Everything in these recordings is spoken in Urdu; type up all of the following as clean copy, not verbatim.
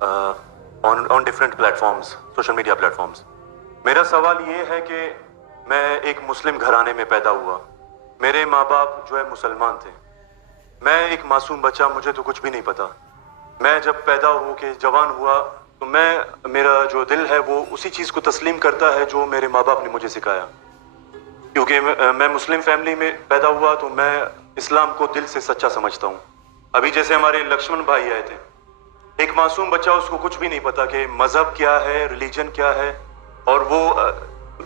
on different platforms, social media platforms. میرا سوال یہ ہے کہ میں ایک مسلم گھرانے میں پیدا ہوا. میرے ماں باپ جو ہے مسلمان تھے. میں ایک معصوم بچہ, مجھے تو کچھ بھی نہیں پتا. میں جب پیدا ہو کے جوان ہوا تو میرا جو دل ہے وہ اسی چیز کو تسلیم کرتا ہے جو میرے ماں باپ نے مجھے سکھایا. کیونکہ میں مسلم فیملی میں پیدا ہوا تو میں اسلام کو دل سے سچا سمجھتا ہوں. ابھی جیسے ہمارے لکشمن بھائی آئے تھے, ایک معصوم بچہ, اس کو کچھ بھی نہیں پتا کہ مذہب کیا ہے, ریلیجن کیا ہے, اور وہ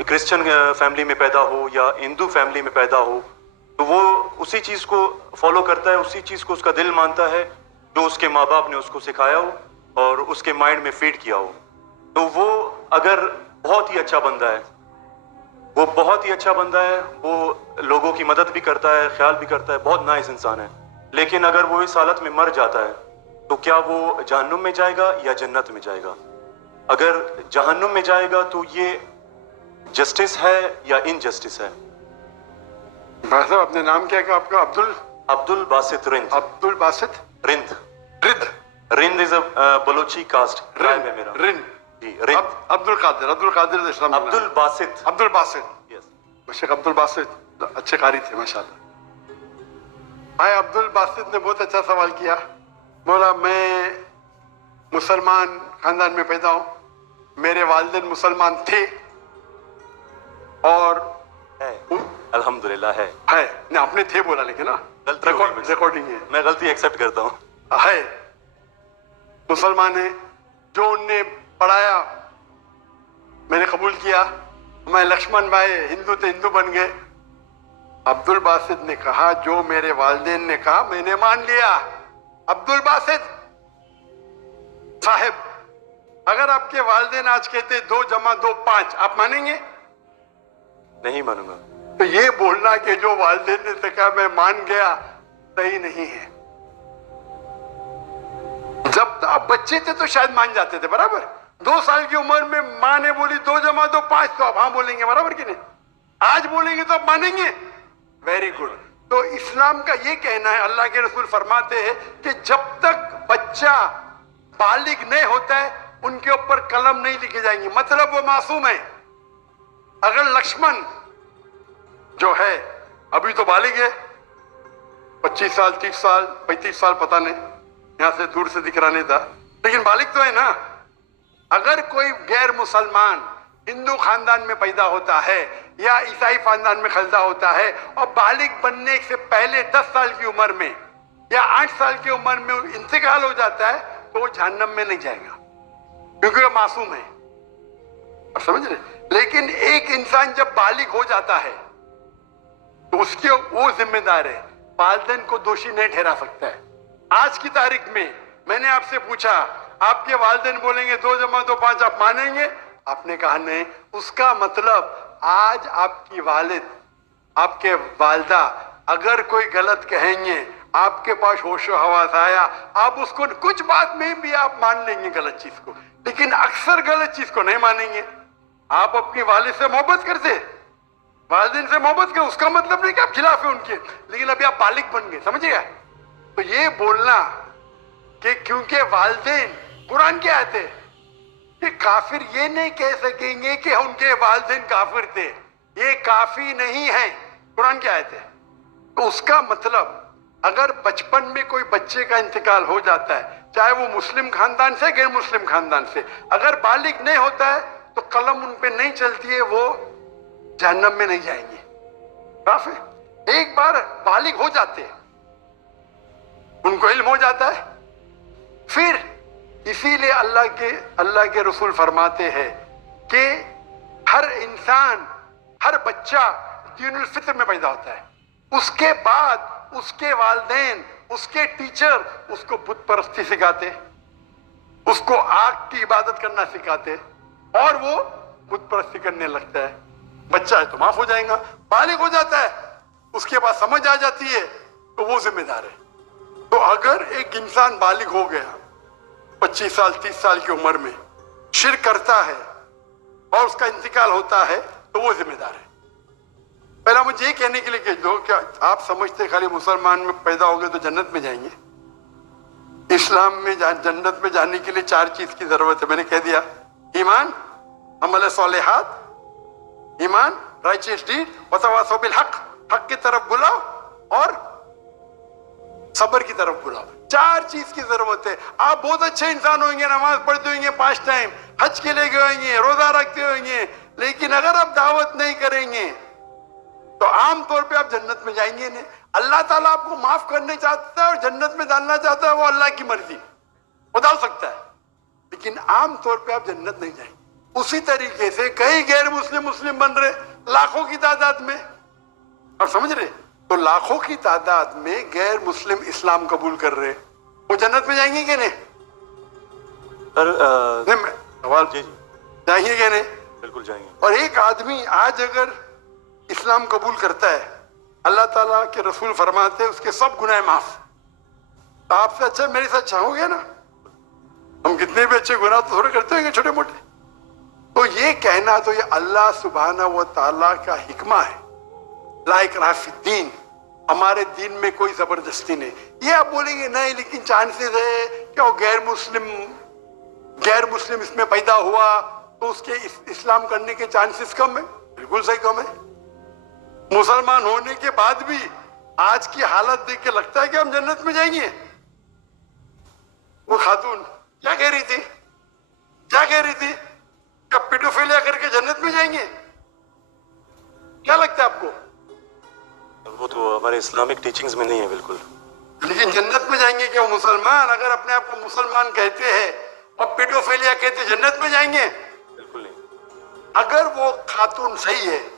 کرسچن فیملی میں پیدا ہو یا ہندو فیملی میں پیدا ہو تو وہ اسی چیز کو فالو کرتا ہے, اسی چیز کو اس کا دل مانتا ہے جو اس کے ماں باپ نے اس کو سکھایا ہو اور اس کے مائنڈ میں فیڈ کیا ہو. تو وہ اگر بہت ہی اچھا بندہ ہے, وہ بہت ہی اچھا بندہ ہے, وہ لوگوں کی مدد بھی کرتا ہے, خیال بھی کرتا ہے, بہت نائس انسان ہے. لیکن اگر وہ اس حالت میں مر جاتا ہے تو کیا وہ جہنم میں جائے گا یا جنت میں جائے گا؟ اگر جہنم میں جائے گا تو یہ جسٹس ہے یا انجسٹس ہے؟ بھائی صاحب اپنے نام کیا کہ آپ کا؟ عبد الباسط رند. عبد الباسط رند. رد رند از اے بلوچی کاسٹ ٹرائب ہے میرا. رند جی رند. عبد القادر اسلام. عبد الباسط. عبد الباسط. یس. شیخ عبد الباسط اچھے قاری تھے ماشاءاللہ. بھائی عبد الباسط نے بہت اچھا سوال کیا. بولا میں مسلمان خاندان میں پیدا ہوں, میرے والدین مسلمان تھے اور الحمدللہ ہے. نہیں آپ نے تھے بولا لیکن نا ریکارڈنگ ہے, میں غلطی ایکسیپٹ کرتا ہوں. ہے مسلمان ہیں. جو ان نے پڑھایا میں نے قبول کیا. میں لکشمن بھائی ہندو تھے, ہندو بن گئے. عبد الباسط نے کہا جو میرے والدین نے کہا میں نے مان لیا. عبد الباسط صاحب, اگر آپ کے والدین آج کہتے 2 + 2 = 5, آپ مانیں گے؟ نہیں مانوں گا. تو یہ بولنا کہ جو والدین نے کہا میں مان گیا صحیح نہیں ہے. جب آپ بچے تھے تو شاید مان جاتے تھے, برابر. 2 سال کی عمر میں ماں نے بولی 2 + 2 = 5, تو آپ ہاں بولیں گے, برابر کہ نہیں؟ آج بولیں گے تو آپ مانیں گے. Very good. تو اسلام کا یہ کہنا ہے, اللہ کے رسول فرماتے ہیں کہ جب تک بچہ بالغ نہیں ہوتا ہے ان کے اوپر قلم نہیں لکھے جائیں گے, مطلب وہ معصوم ہے. اگر لکشمن جو ہے ابھی تو بالغ ہے, 25 سال 30 سال 35 سال پتہ نہیں, یہاں سے دور سے دکھ رہا نہیں تھا, لیکن بالغ تو ہے نا. اگر کوئی غیر مسلمان ہندو خاندان میں پیدا ہوتا ہے یا عیسائی خاندان میں پیدا ہوتا ہے اور بالغ بننے سے پہلے 10 سال کی عمر میں یا 8 سال کی عمر میں انتقال ہو جاتا ہے تو وہ جہنم میں نہیں جائے گا, کیونکہ وہ معصوم ہے. آپ سمجھ رہے؟ لیکن ایک انسان جب بالغ ہو جاتا ہے تو اس کے وہ ذمہ دار ہے, والدین کو دوشی نہیں ٹھہرا سکتا ہے. آج کی تاریخ میں نے آپ سے پوچھا آپ کے والدین بولیں گے 2 + 2 = 5, آپ مانیں گے؟ آپ نے کہا نہیں. اس کا مطلب آج آپ کی والد آپ کے والدہ اگر کوئی غلط کہیں گے, آپ کے پاس ہوش و حواس آیا, آپ اس کو کچھ بات میں بھی آپ مان لیں گے غلط چیز کو, لیکن اکثر غلط چیز کو نہیں مانیں گے. آپ اپنی والد سے محبت کرتے, والدین سے محبت کریں, اس کا مطلب نہیں کہ آپ خلاف ہیں ان کے, لیکن ابھی آپ بالغ بن گئے, سمجھے گا؟ تو یہ بولنا کہ کیونکہ والدین, قرآن کی آیت ہے کہ کافر یہ نہیں کہہ سکیں گے کہ ان کے والدین کافر تھے, یہ کافی نہیں ہے, قرآن کی آیت ہے. تو اس کا مطلب اگر بچپن میں کوئی بچے کا انتقال ہو جاتا ہے, چاہے وہ مسلم خاندان سے غیر مسلم خاندان سے, اگر بالغ نہیں ہوتا ہے تو قلم ان پہ نہیں چلتی ہے, وہ جہنم میں نہیں جائیں گے. کافی ایک بار بالغ ہو جاتے ہیں, ان کو علم ہو جاتا ہے, پھر اسی لیے اللہ کے رسول فرماتے ہیں کہ ہر انسان, ہر بچہ دین الفطر میں پیدا ہوتا ہے. اس کے بعد اس کے والدین, اس کے ٹیچر اس کو بت پرستی سکھاتے, اس کو آگ کی عبادت کرنا سکھاتے, اور وہ بت پرستی کرنے لگتا ہے. بچہ ہے تو معاف ہو جائے گا, بالغ ہو جاتا ہے اس کے بعد سمجھ آ جاتی ہے تو وہ ذمہ دار ہے. تو اگر ایک انسان بالغ ہو گیا 25 سال 30 سال کی عمر میں, شرک کرتا ہے اور اس کا انتقال ہوتا ہے تو وہ ذمہ دار ہے. پہلا مجھے یہ کہنے کے لیے کہ جو کیا آپ سمجھتے خالی مسلمان میں پیدا ہو گئے تو جنت میں جائیں گے؟ اسلام میں جنت میں جانے کے لیے 4 چیز کی ضرورت ہے. میں نے کہہ دیا: ایمان، عمل صالحات، ایمان، رائچیس ڈیڈ، وتواصوا بالحق، حق کی طرف بلاؤ اور صبر کی طرف بلاؤ. 4 چیز کی ضرورت ہے. آپ بہت اچھے انسان ہوئیں گے، نماز پڑھتے ہوئیں گے 5 ٹائم، حج کے لے گئے ہوئیں گے، روزہ رکھتے ہوئیں گے، لیکن اگر آپ دعوت نہیں کریں گے تو عام طور پہ آپ جنت میں جائیں گے نہیں. اللہ تعالیٰ آپ کو معاف کرنے چاہتا ہے اور جنت میں ڈالنا چاہتا ہے، وہ اللہ کی مرضی، وہ ڈال سکتا ہے، لیکن عام طور پہ آپ جنت نہیں جائیں گے. اسی طریقے سے کئی غیر مسلم بن رہے لاکھوں کی تعداد میں، اور سمجھ رہے، تو لاکھوں کی تعداد میں غیر مسلم اسلام قبول کر رہے، وہ جنت میں جائیں گے کہ نہیں؟ سر سوال جی جائیں گے کہ نہیں؟ بالکل جائیں گے. اور ایک آدمی آج اگر اسلام قبول کرتا ہے، اللہ تعالیٰ کے رسول فرماتے ہیں اس کے سب گناہ معاف. تو آپ سے اچھا میرے ساتھ چاہو گے نا؟ ہم کتنے بھی اچھے گناہ تو تھوڑے کرتے ہیں چھوٹے موٹے. تو یہ کہنا تو یہ اللہ سبحانہ و تعالیٰ کا حکمہ ہے. لا اکراہ فی الدین، ہمارے دین میں کوئی زبردستی نہیں. یہ آپ بولیں گے نہیں لیکن چانسز ہے کہ وہ غیر مسلم اس میں پیدا ہوا تو اس کے اسلام کرنے کے چانسز کم ہے. بالکل صحیح کم ہے. مسلمان ہونے کے بعد بھی آج کی حالت دیکھ کے لگتا ہے کہ ہم جنت میں جائیں گے. وہ خاتون کیا کہہ رہی تھی کہ پیڈوفیلیا کر کے جنت میں جائیں گے؟ کیا لگتا ہے آپ کو؟ وہ تو ہمارے اسلامک ٹیچنگز میں نہیں ہے بالکل. لیکن جنت میں جائیں گے کہ وہ مسلمان اگر اپنے آپ کو مسلمان کہتے ہیں اور پیڈوفیلیا کہتے جنت میں جائیں گے؟ بالکل نہیں. اگر وہ خاتون صحیح ہے